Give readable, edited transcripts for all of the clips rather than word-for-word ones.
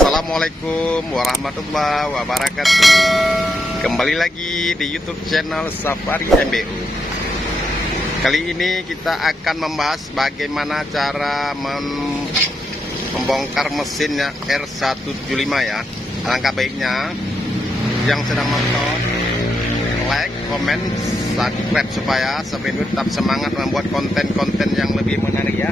Assalamualaikum warahmatullahi wabarakatuh. Kembali lagi di YouTube channel Safari MBU. Kali ini kita akan membahas bagaimana cara membongkar mesinnya R175 ya. Alangkah baiknya yang sedang menonton like, komen, subscribe supaya sampai tetap semangat membuat konten-konten yang lebih menarik ya.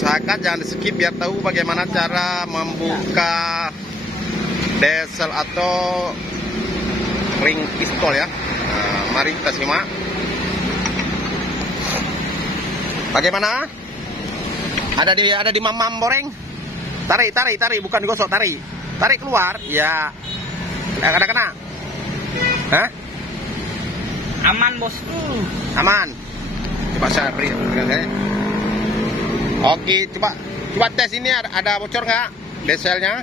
Usahakan jangan di skip biar tahu bagaimana cara membuka diesel atau ring pistol ya. Nah, mari kita simak. Bagaimana? Ada di mamam boreng. Tarik, bukan digosok, tarik keluar. Ya. Ada kena. Hah? Aman bosku. Aman. Coba saya beri. Oke, coba tes ini ada bocor nggak dieselnya?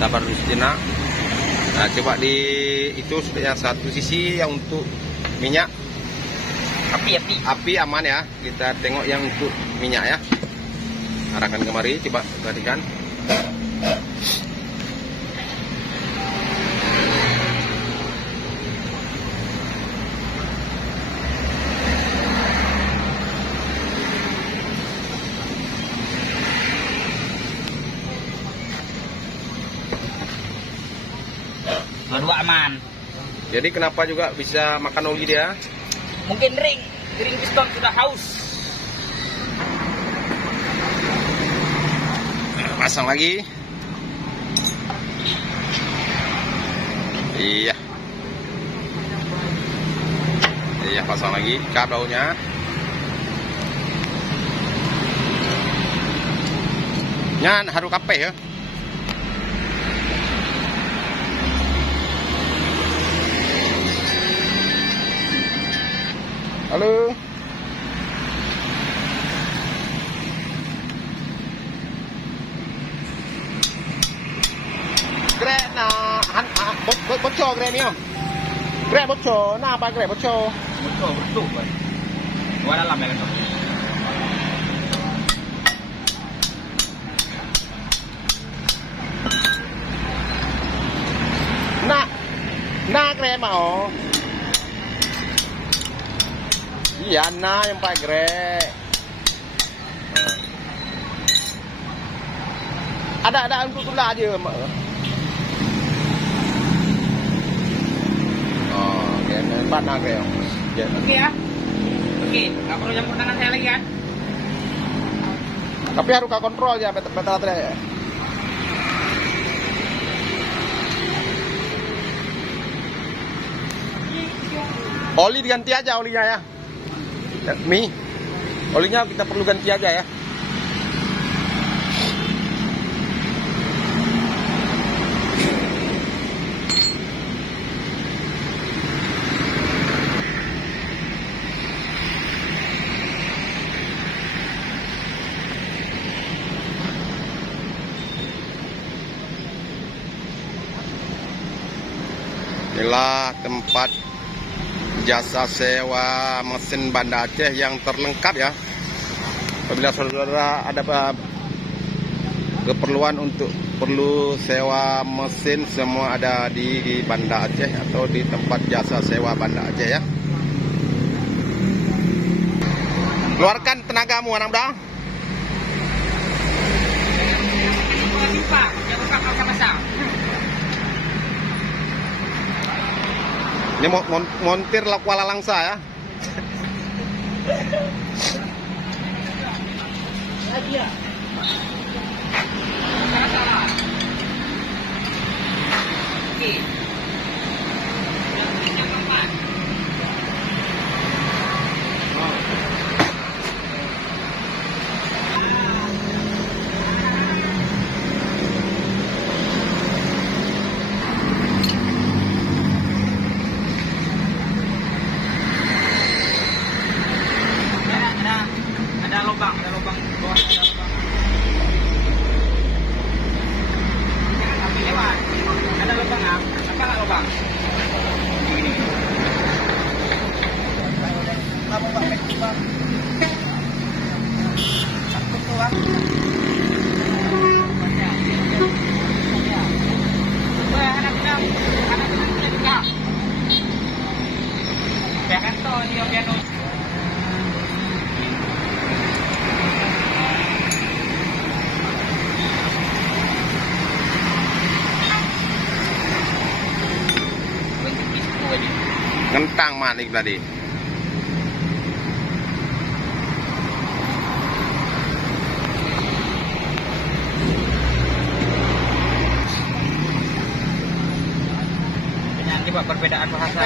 Sabar sejenak. Nah, coba di itu yang satu sisi yang untuk minyak api aman ya. Kita tengok yang untuk minyak ya. Arahkan kemari, coba perhatikan. Dua-dua aman. Jadi kenapa juga bisa makan oli dia? Mungkin ring piston sudah haus. Pasang lagi. Iya, pasang lagi kabelnya. Nyan harus kape ya. Halo. Grek na bocor grek ni. Grek bocor. Nah, apa grek bocor? Betul kan. Dua dalam ya kan. Nah grek mau. Iya, nah yang Pak Grek. Ada untuk tulah aja, Mak. Oh, oke, empat nah Grek. Oke ya. Oke, nggak perlu campur tangan saya lagi kan? Tapi harus kau kontrol ya, betul-betul ya. Oli diganti aja olinya ya. Olinya kita perlu ganti aja ya. Inilah tempat jasa sewa mesin Banda Aceh yang terlengkap ya. Apabila saudara ada keperluan untuk perlu sewa mesin, semua ada di Banda Aceh atau di tempat jasa sewa Banda Aceh ya. Keluarkan tenagamu anak muda. Ini montir Kuala Langsa ya. Lagi ya. Oke. Ngentang malik tadi. Nanti Pak perbedaan bahasa.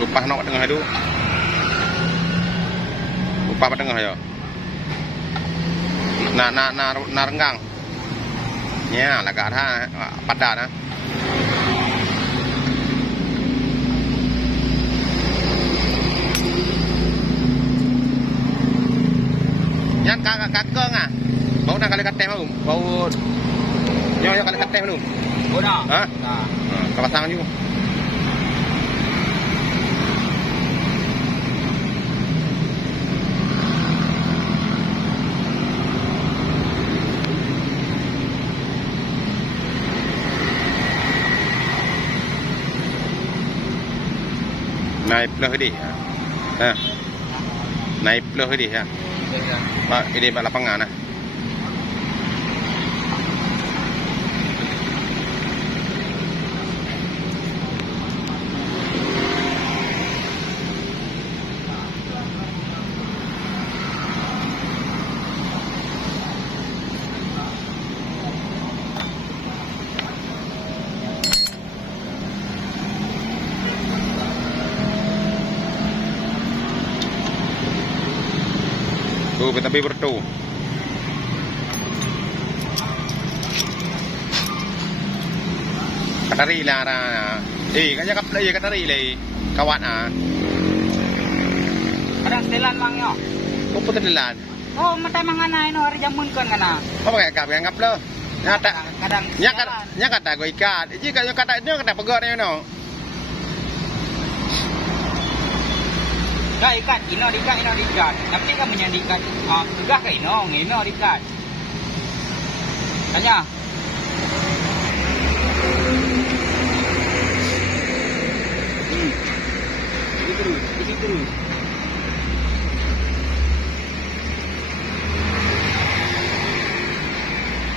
Upah nok tengah itu. Upah pada tengah ya. Na renggang. Ya, lagak ada padat nah. Yan kakeng ah. Bau nak kali katem belum? Bau nyo kali katem belum? Udah. Hah? Nah. Kapasang juga. Naik peluh di. Ha. Naik peluh di ya. Pak ini bak lapangan nah. Tuh, tapi bertu. Katari lah na. Kanya kaplay katari lay kawat ah. Kadang setelan mang yo. Kung puto nilan. Oh, mata mangana ino hari jamun kan kana. Apa kaya kap yang ngap lo? Nyata. Kadang Nya kata go ikat. Iji kaya kata pegor na no. Dah ikat, ino dikat. Tapi kamu yang dikat. Juga ke ino dikat. Tanya. Isi terus.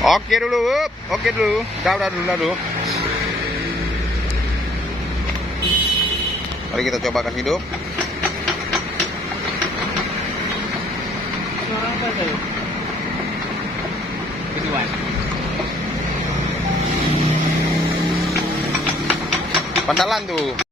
Oke dulu. Udah dulu. Mari kita coba kasih hidup. Apa itu? Tujuan. Pantalan tuh.